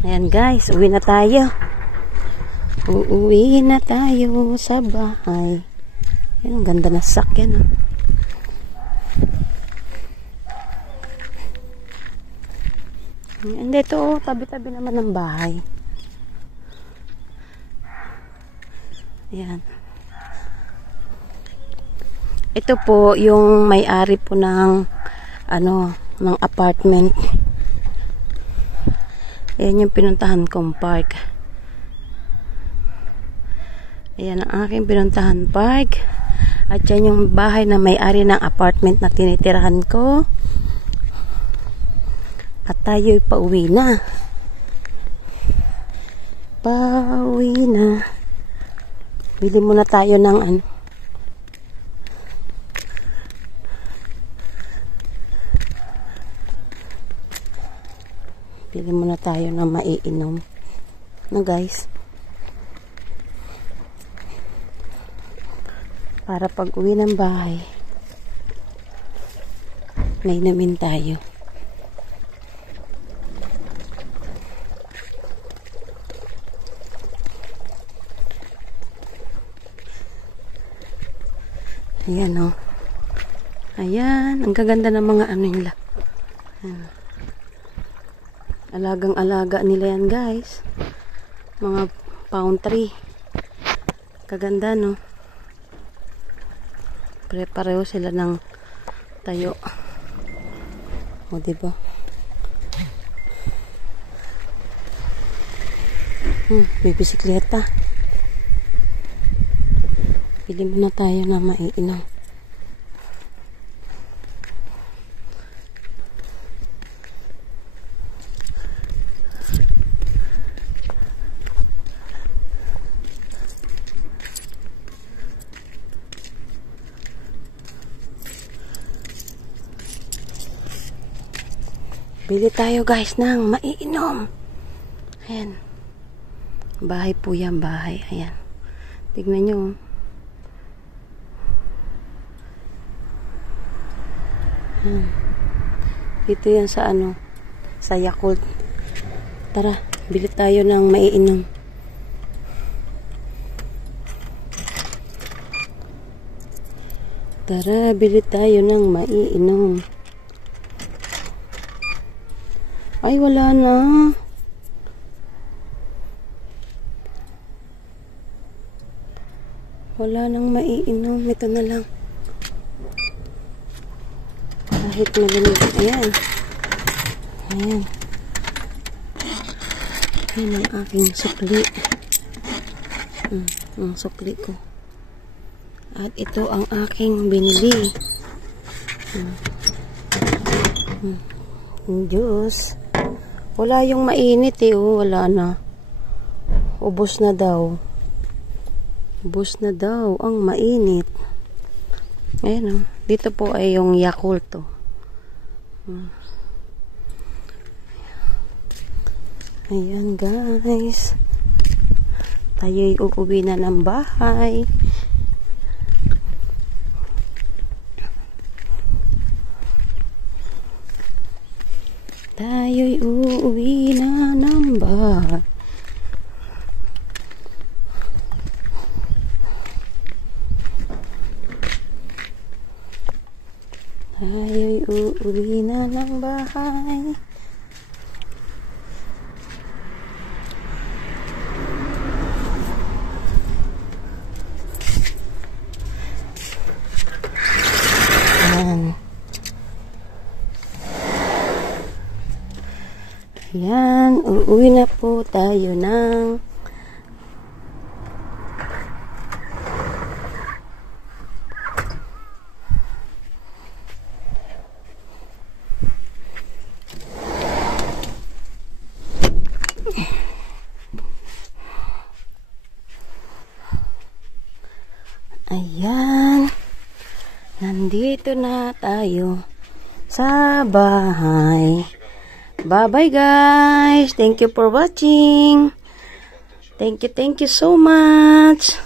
Ayan guys, uwi na tayo. Uuwi na tayo sa bahay. Ayan, ang ganda na sakyan. Hindi, ito tabi-tabi naman ng bahay. Ayan. Ito po yung may-ari po ng ng apartment. Ayan yung pinuntahan kong park. Ayan ang aking pinuntahan park. At yan yung bahay na may-ari ng apartment na tinitirahan ko. At tayo'y pauwi na. Pauwi na. Bili muna tayo ng Bili muna tayo ng maiinom. No guys? Para pag uwi ng bahay, may inumin tayo. Ayan o. Ayan. Ang gaganda ng mga nila. Ayan. Alagang-alaga nila yan guys. Mga pound tree. Kaganda no. Pare-pareho sila ng tayo. O diba? May bisikleta. Pili muna tayo na maiinom. Bili tayo guys ng maiinom. Ayan. Bahay po yan, bahay. Ayan. Tignan nyo. Dito yan sa sa Yakult. Tara, bili tayo ng maiinom. Tara, bili tayo ng maiinom. Ay, wala na. Wala nang maiinom. Ito na lang. Kahit malamig. Ayan. Ayan. Ayan ang aking sukli. Ang sukli ko. At ito ang aking binili. Diyos. Wala yung mainit wala na. Ubos na daw. Ubos na daw ang mainit. Ayan dito po ay yung Yakult Ayan guys. Tayo'y uuwi na ng bahay. Tayo'y uuwi na ng bahay. Tayo'y uuwi na ng bahay. Ayan, uuwi na po tayo ng ayan, nandito na tayo sa bahay. Bye-bye guys. Thank you for watching. Thank you so much.